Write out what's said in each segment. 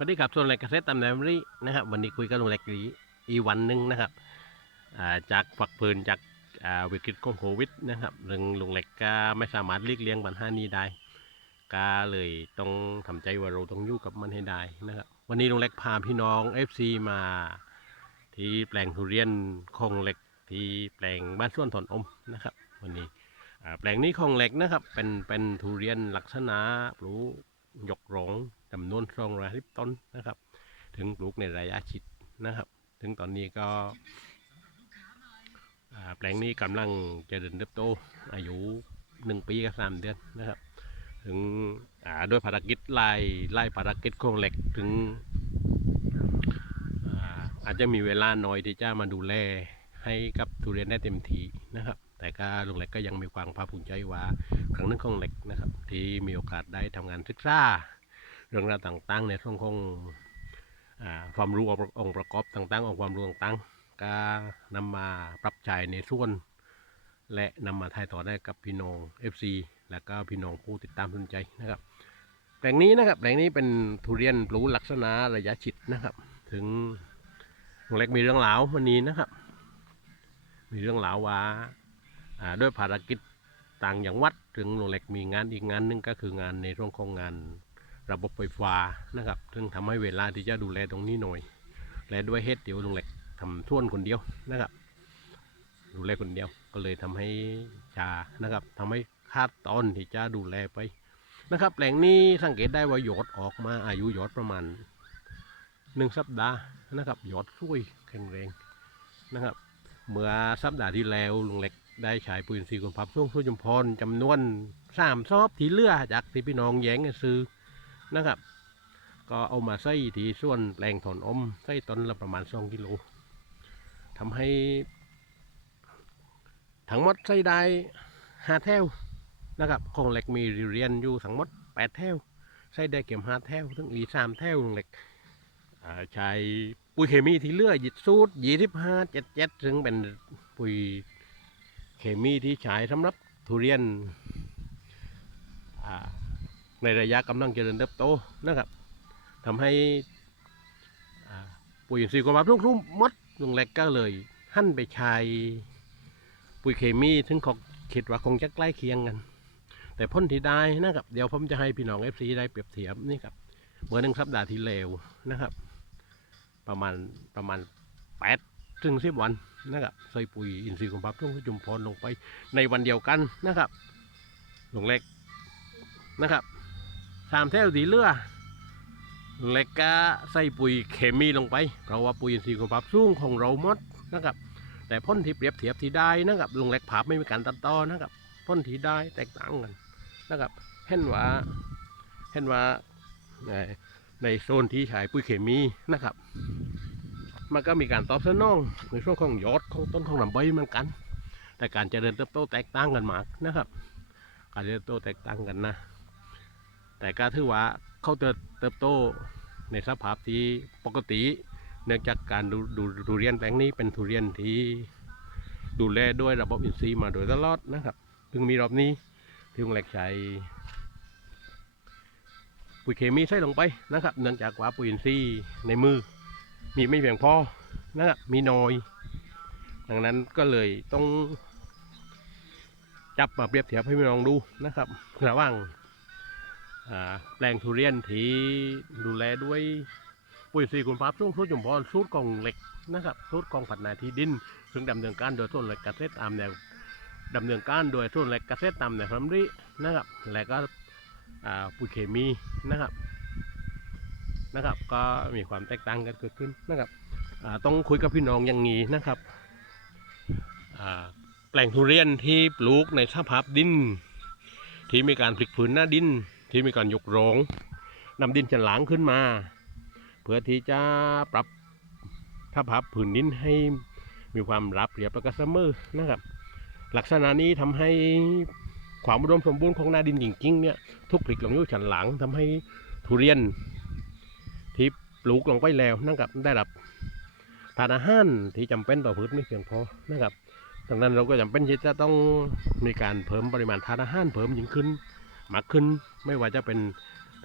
สวัสดีครับส่วนแหลกเกษตรตามแนวรีนะครับ วันนี้คุยกับลุงแหลกอีอีวันหนึ่งนะครับาจากฝักเพลินจากาวิกฤตของโควิดนะครับเรื่องลุงแหลกก็ไม่สามารถหลีกเลี่ยงปัญหานี้ได้ก็เลยต้องทำใจว่าเราต้องอยู่กับมันให้ได้นะครับวันนี้ลุงแหลกพาพี่น้อง FC มา ที่แปลงทุเรียนของเหล็กที่แปลงบ้านส่วนถอนอมนะครับ วันนี้แปลงนี้ของเหล็กนะครับเป็นเป็นทุเรียนลักษณะปลูกยกหลง จำนวนสองร้อยสิบต้นนะครับ ถึงปลูกในระยะชิดนะครับ ถึงตอนนี้ก็แปลงนี้กำลังเจริญเติบโตอายุหนึ่งปีกับสามเดือนนะครับ ถึงด้วยภารกิจไล่ไล่ภารกิจของเหล็กถึงอาจจะมีเวลาน้อยที่จะมาดูแลให้กับทุเรียนได้เต็มทีนะครับ แต่ก็ลุงเหล็กก็ยังมีความภาคภูมิใจว่าครั้งหนึงของเหล็กนะครับ ที่มีโอกาสได้ทำงานศึกษา เรื่องราวต่างๆ ในช่วงของความรู้องค์ประกอบต่างๆ องค์ความรู้ต่างๆก็นำมาปรับใช้ในส่วน และนำมาถ่ายต่อได้กับพี่น้อง FC และก็พี่น้องผู้ติดตามสนใจนะครับ แปลงนี้นะครับ แปลงนี้เป็นทุเรียนปลูกลักษณะระยะฉิดนะครับ ถึงลุงเล็กมีเรื่องราววันนี้นะครับ มีเรื่องราวว่าด้วยภารกิจต่างอย่างวัดถึงหลุงเล็กมีงานอีกงานหนึงก็คืองานในเรื่องของงาน ระบบไฟฟ้านะครับซึ่งทำให้เวลาที่จะดูแลตรงนี้หน่อย และด้วยเหตุเดียวลุงเหล็กทำท่วนคนเดียวนะครับ ดูแลคนเดียวก็เลยทำให้ชานะครับทำให้คาดตอนที่จะดูแลไปนะครับแปลงนี้สังเกตได้ว่าหยอดออกมาอายุหยอดประมาณหนึ่งสัปดาห์นะครับหยอดสวยแข็งแรงนะครับ เมื่อสัปดาห์ที่แล้วลุงเล็กได้ใช้ปุ๋ยอินทรีคุณพับช่วงสุจมพรจำนวนสามซอบที่เลือจากที่พี่น้องแย้งกันซื้อ นะครับ ก็เอามาใส่ที่ส่วนแปลงถอนอมใส่ต้นละประมาณสองกิโลทำให้ทั้งหมดใส่ได้ห้าแถวนะครับคงเหล็กมีเรียนอยู่ทั้งหมดแปดแถวใส่ได้เก็บห้าแถวทั้งอีสามแถวเหล็กใช้ปุ๋ยเคมีที่เลือยิดสูตรยี่สิบห้าเจ็ดเจ็ดซึ่งเป็นปุ๋ยเคมีที่ใช้สำหรับทุเรียนอ่า ในระยะกำลังเจริญเติบโตนะครับทำให้ปุ๋ยอินทรีย์กบาทุกๆหมดลุงเล็กก็เลยหั่นไปใช้ปุ๋ยเคมีถึงเขาคิดว่าคงจะใกล้เคียงกัน แต่พ้นที่ได้นะครับ เดี๋ยวผมจะให้พี่น้องเอฟซีได้เปรียบเทียบนี่ครับเมื่อหนึ่งสัปดาห์ที่แล้วนะครับ ประมาณประมาณแปดถึงสิบวันนะครับใส่ปุ๋ยอินทรีย์ของพับทุ่งจุ่มพรลงไปในวันเดียวกันนะครับลงเล็กนะครับ สามแถวสีเลือเล็กก็ใส่ปุ๋ยเคมีลงไป เพราะว่าปุ๋ยอินทรีย์ของพับสูงของเราหมดนะครับ แต่พ่นที่เปรียบเทียบที่ได้นะครับลุงเล็กผาบไม่มีการตัดต่อนะครับพ่นที่ได้แตกต่างกันนะครับเห็นว่าเห็นว่าในในโซนที่ใช้ปุ๋ยเคมีนะครับ มันก็มีการตอบสนองในช่วงของยอดของต้นของลำใบเหมือนกัน แต่การเจริญเติบโตแตกต่างกันมากนะครับ การเจริญเติบโตแตกต่างกันนะ แต่ก็ถือว่าเขาเติบเติบโตในสภาพที่ปกติ เนื่องจากการดูดูดูเรียนแปลงนี้เป็นทุเรียนที่ดูแลด้วยระบบอินทรีย์มาโดยตลอดนะครับเพิ่งมีรอบนี้ที่ลุงแหลกใช้ปุ๋ยเคมีใส่ลงไปนะครับ เนื่องจากว่าปุ๋ยอินทรีย์ในมือ มีไม่เพียงพอนะครับมีน้อย ดังนั้นก็เลยต้องจับมาเปรียบเทียบให้พี่น้องดูนะครับระหว่าง แปลงทุเรียนที่ดูแลด้วยปุ๋ยสีคุณภาพสูงสุดจุ่มพรสูตรกองเหล็กนะครับสูตรกองผัดนาที่ดิน ซึ่งดำเนินการโดยส่วนเหล็กเกษตรตามแนวดำเนินการโดยส่วนเหล็กเกษตรตามแนวพรมรินะครับและก็ปุ๋ยเคมีนะครับนะครับ ก็มีความแตกต่างกันเกิดขึ้นนะครับต้องคุยกับพี่น้องอย่างนี้นะครับแปลงทุเรียนที่ปลูกในสภาพดิน ที่มีการพลิกผืนหน้าดิน ที่มีการยกโรงนำดินฉันหลางขึ้นมา เพื่อที่จะปรับสภาพผืนดินให้มีความรับเรียบแล้วก็เสมอนะครับ ลักษณะนี้ทำให้ความอุดมสมบูรณ์ของหน้าดินจริงๆเนี่ยทุกผลิกลงยู่ชั้นหลังทำให้ทุเรียนที่ปลูกลงไปแล้วนะครับได้รับทานอาหารที่จำเป็นต่อพืชไม่เพียงพอนะครับดังนั้นเราก็จำเป็นที่จะต้องมีการเพิ่มปริมาณทานอาหารเพิ่มยิ่งขึ้น มากขึ้น ไม่ว่าจะเป็น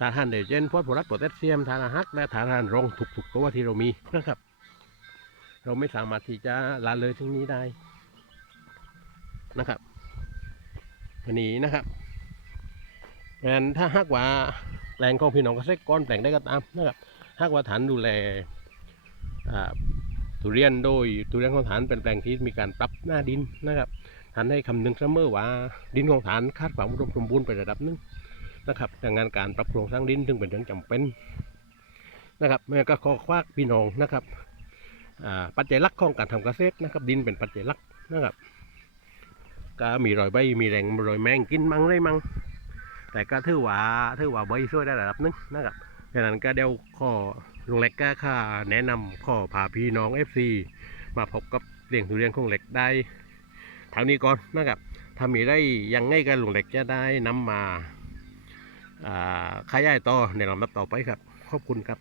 ทานอาหารเดเจนฟอสฟอรัสโพแทสเซียมทานอาหารและทานอาหารรองทุกๆตัวที่เรามีนะครับ เราไม่สามารถที่จะละเลยทั้งนี้ได้นะครับวันนี้นะครับงั้นถ้าหากว่าแปลงของพี่น้องเกษตรกรแปลงได้ก็ตามนะครับหากว่าฐานดูแลอ่าทุเรียนโดยทุเรียนของฐานเป็นแปลงที่มีการปรับหน้าดินนะครับ ฐานให้คำนึงเสมอว่าดินของฐานคาดความอุดมสมบูรณ์ไประดับหนึ่งนะครับดังนั้นการปรับโครงสร้างดินจึงเป็นเรื่องจำเป็นนะครับแม่ก็ขอควักพี่น้องนะครับปัจจัยหลักของการทำเกษตรนะครับ ดินเป็นปัจจัยหลักนะครับก็มีรอยใบมีแรงรอยแมงกินมังได้มัง แต่ก็ถือว่าถือว่าใบช่วยได้ระดับหนึงนะครับดังนั้นก็เดี๋ยวข้อลุงเล็กก็ค่าแนะนำข้อพาพี่น้อง FC มาพบกับเรื่องทุเรียนของเล็กได้ ท่านี้ก่อนนะครับถ้ามีได้ยังไงกันลุงเหล็กจะได้นำมามาขยายต่อในลำดับต่อไปครับ ขอบคุณครับ